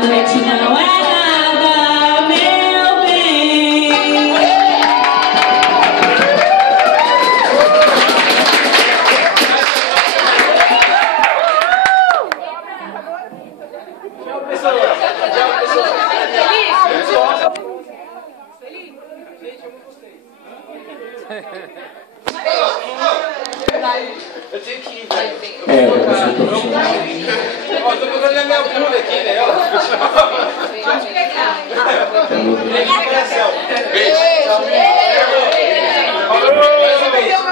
noite não é nada, meu bem. Tchau, pessoal. Tchau, pessoal. Feliz? Gente, eu gostei. Eu tenho que ir, velho. Ó, tô colocando na minha bunda aqui, né? Beijo.